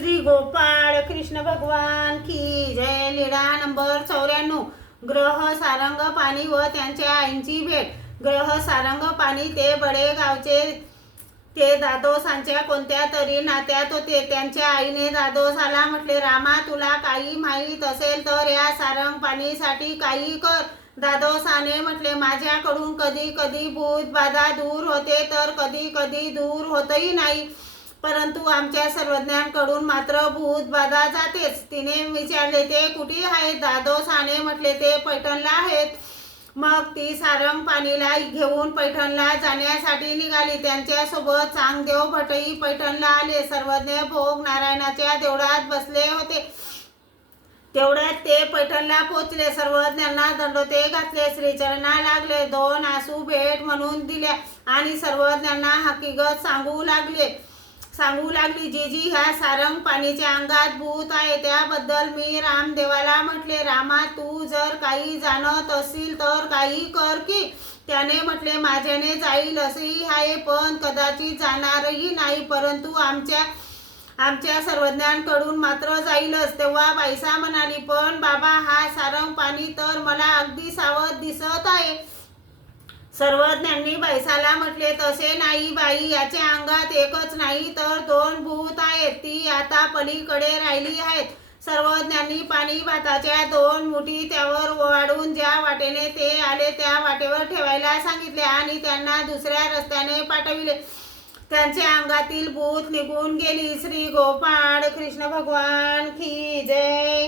श्री गोपाळ कृष्ण भगवान की जय. लीळा नंबर चौऱ्याण्णव. ग्रह सारंग पाणी व त्यांच्या आईंची भेट. ग्रह सारंग पाणी ते बडे गावचे ते दादोसांच्या कोणत्या तरी नात्यात होते. त्यांच्या आईने दादोसाला म्हटले रामा तुला काही माहीत असेल तर या सारंग पाणीसाठी काही कर. दादोसाने म्हटले माझ्याकडून कधी कधी भूत बाधा दूर होते तर कधी कधी दूर होतही नाही. परंतु आमच्या सर्वज्ञांकडून मात्र भूत बाधा जातेच. तिने विचारले ते कुठे आहेत? दादोसाने म्हटले ते पैठणला आहेत. मग ती सारंग पाणीला घेऊन पैठणला जाण्यासाठी निघाली. त्यांच्यासोबत चांगदेव भटही पैठणला आले. सर्वज्ञ भोग नारायणाच्या देवळात बसले होते. तेवढ्यात ते पैठणला पोचले सर्वज्ञांना दंडोते घातले. श्रीचरणा लागले. दोन आसू भेट म्हणून दिल्या आणि सर्वज्ञांना हकीकत सांगू लागले. सांगू लागली जेजी ह्या सारंग पाणीच्या अंगात भूत आहे त्याबद्दल मी रामदेवाला म्हटले रामा तू जर काही जाणत असेल तर काही कर की. त्याने म्हटले माझ्याने जाईल असेही आहे पण कदाचित जाणारही नाही परंतु आमच्या आमच्या सर्वज्ञांकडून मात्र जाईलच. तेव्हा बाईसा म्हणाली पण बाबा हा सारंग पाणी तर मला अगदी सावध दिसत आहे. सर्वज्ञांनी बैसाला म्हटले तसे नाही बाई याच्या अंगात एकच नाही तर दोन भूत आहेत ती आता पलीकडे राहिली आहेत. सर्वज्ञांनी पाणी भाताच्या दोन मुठी त्यावर वाढून ज्या वाटेने ते आले त्या वाटेवर ठेवायला सांगितले आणि त्यांना दुसऱ्या रस्त्याने पाठविले. त्यांच्या अंगातील भूत निघून गेली. श्री गोपाळ कृष्ण भगवान की जय.